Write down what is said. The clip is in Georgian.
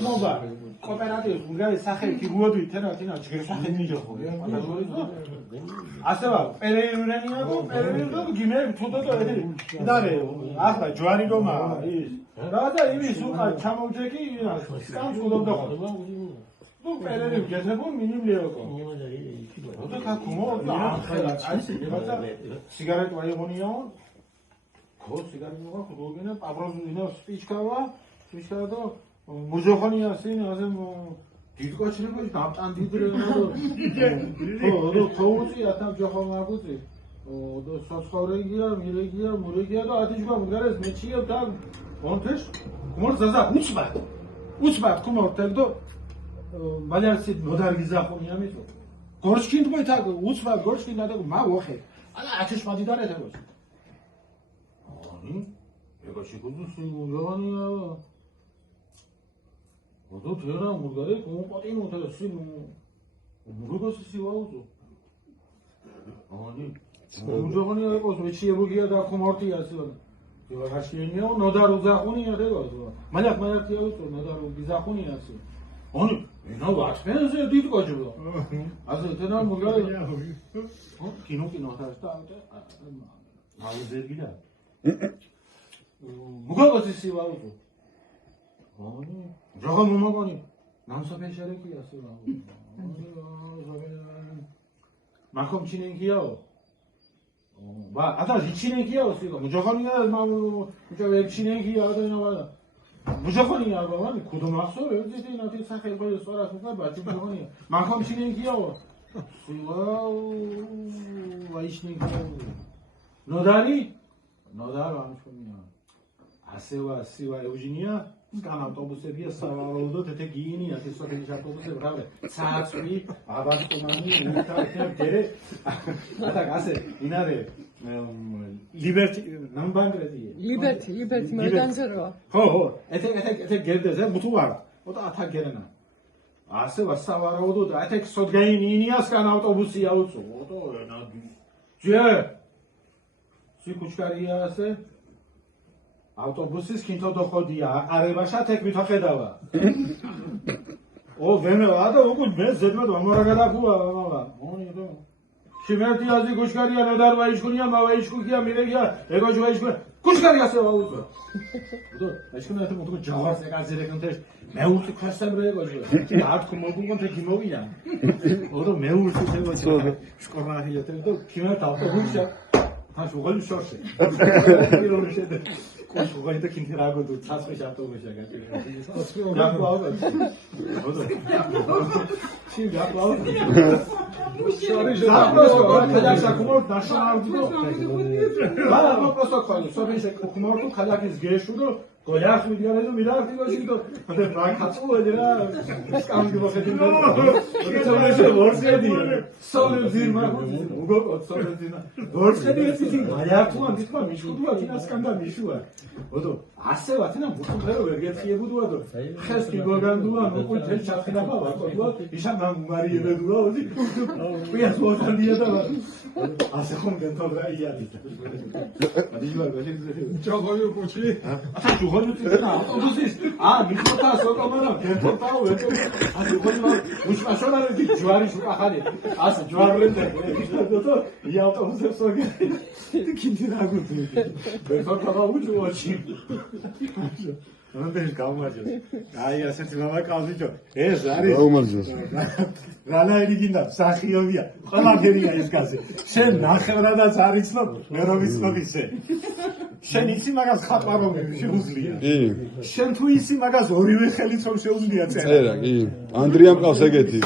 ხმობა კოოპერატივის გულგარი სახელი გიგუოდვით თენა ჯგერ სახელი მიჯახო ასე ვარ პერეირენია და პერეირენია გიმე თუდო და ეთი დარე ახლა ჯვარი რომა ის და იმის უკან ჩამოვჯექი სკამს უდობდა ხო ну перерыв где-то был минимум вот как можно сигарет вайгония ко сигарет мога худогена аброзуина спичкава да мужохония син азем дидгочлება დამტან დიდრენა და თოუცი ათამ ჯოხომაგუცი და სოცხორეგია მირეგია მურეგია და ათიჯგა მგარეს მეჩია და მონთეშ მორ ზაზა უცბად ხუმორთელ და მალარსი მოდარგი ზახონია მისო გორშკინ თმეთა უცბად გორშკინ და მა ვოხე ალა ათეშ მადიდარე თებოს ანი ეკა შეგუძუსი მუჟოვანია ოდო თერა მუგარე კომპატინო და სინ მურგოსი სივაუზო ანი მუჟოვანია ეკოს მეჩიებუგია და ხუმორთია სიო ვაღაშინიო ნოდარუ ზახონია თებოს მალაკია უცო ნოდარუ გიზახონია სიო ანი no ვაჩფენზე დიდგოჯო ასე თენა მუგარე კინო და მაუზერგიდა მუგავაზი სივაუზო ანი ჯოგო მომაგონი ნამსაფეშერეკია სივაუზო მახომ ჩინენკიაო ვა ატა ჩინენკიაო სივა მუჯოხონია მუჯავე ჩინენკია და ნავა მუჟახონია ბავანი ქუდომახსო ერთი ნათი სახელი ბოლო სწორად უკვე ბაჭი მუჟახონია მახომ ჩინენკიაო სულაუ ვაიშნიკიაო ნოდარი ამშონია ასევა სივა ეუჟინია სკან ავტობუსებია სავარაუდოდ ეთე გიინია თესოთელი ავტობუსები რავე ცაცვი აბასტომანი უთარქერე ატა ასე ინარე ლიბერტი ნამბანგრედია ლიბერტი მაგანზეროა ხო ეთე გერდეზე მუთუ ვარ ოტა ათა გერენა ასე ვა სავარაუდოდ ეთე სოდგაინინია სკან ავტობუსია უცო ოტო ჯე სიკუჩკარია ასე ავტობუსის კინთო დოხოდია აყარებაშა თეკ მითახედავა ო ვენევა და უკუ მე ზედმეტ ამორაგადაკუა მამა მონიდო შიმერტი აზი გუშკარია ნოდარვა იშკუნია მავა იშკუნია მირეგია ეგოჯვა იშკუნია გუშკარია სევაუზო დო ეშკუნა ეთე მოტო ჯავარს ეკაზერე კონტეშ მე უთი ქასემრე ეგოჯვა არტ მოგუნგონ თე გიმოვია ოდო მე უთი ეგოჯვა შკორაჰია თე დო ქიმერტ ავტობუსია თაშ უღალი შორშე კოშ უღალი და კინთერაგო დო ცაცხვეშ ავტობუსია გაჭირა გაყავდა ოდო შინ გაყავდა შარი ჟაპროსკო ხალახა კუმორ ნაშონალდო ბალა პროსტო ხალი სოფიσε კუმორ ხალახის გეშუდო გოლახ მიდიარე და მიდარდი გოშიდო და ბაკაცო ედა სკამი გოხედინო იტოვეშე ვორსედი სოლე ზირმა უგო სოლედინა ვორსედი ისი გაიართუან თქმა მიშუდუა კინას კანდა მიშუა ოდო ასე ვათენა მუთუღერო ვერ გეციებუდუა და ხეს კი გოგანდუა მოკუ თელ ჩახინაფა ვაკოდუა იშა მამარიებედუა ოზი უიას ვორსედია და ასე ხომ გენთორა იარი ადიჯვა გაშიძე ჯოგოიო კუჩი ათა ავტობუსის მიხოთა სოკომანა გენთორტაო ეთო ასე ხონა უშაშონარი ჯვარი შუკახარი ასე ჯვარრენდა და ია ავტობუსებს სოგი კინთირაგუთი ბერტოქავა უჯუაში რამდენი გამარჯოს აი ასეთი მამა ყავდიჯო ეს არის გამარჯოს რანაირი გინდა სახიობია ყველაფერია ეს კაცი შენ ნახევრადაც არიცნობ მე რომ ვიცნობ ისე შენ ისი მაგას ხატვარობი შეუძლია შენ თუ ისი მაგას ორივე ხელით რომ შეუძლია წერა კი ანდრიამ ყავს ეგეთი